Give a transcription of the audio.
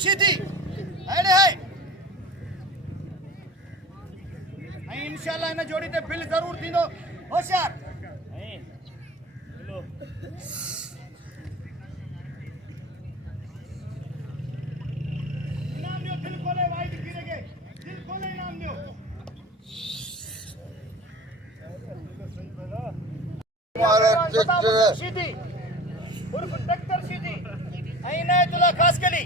शीधी अड़े है इंशाल्लाह इन जोड़ी ते बिल जरूर थींदो होशियार इनाम दियो दिल खोले वाइड गिरेगे दिल खोले इनाम दियो शीधी उर्फ डॉक्टर शीधी इनायतुल्लाह खास केली